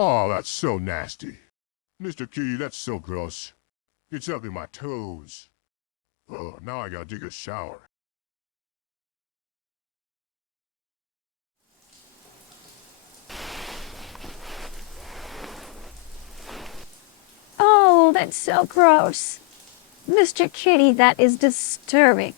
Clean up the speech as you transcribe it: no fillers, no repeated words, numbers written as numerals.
Oh, that's so nasty. Mr. Kitty, that's so gross. It's up in my toes. Oh, now I gotta take a shower. Oh, that's so gross. Mr. Kitty, that is disturbing.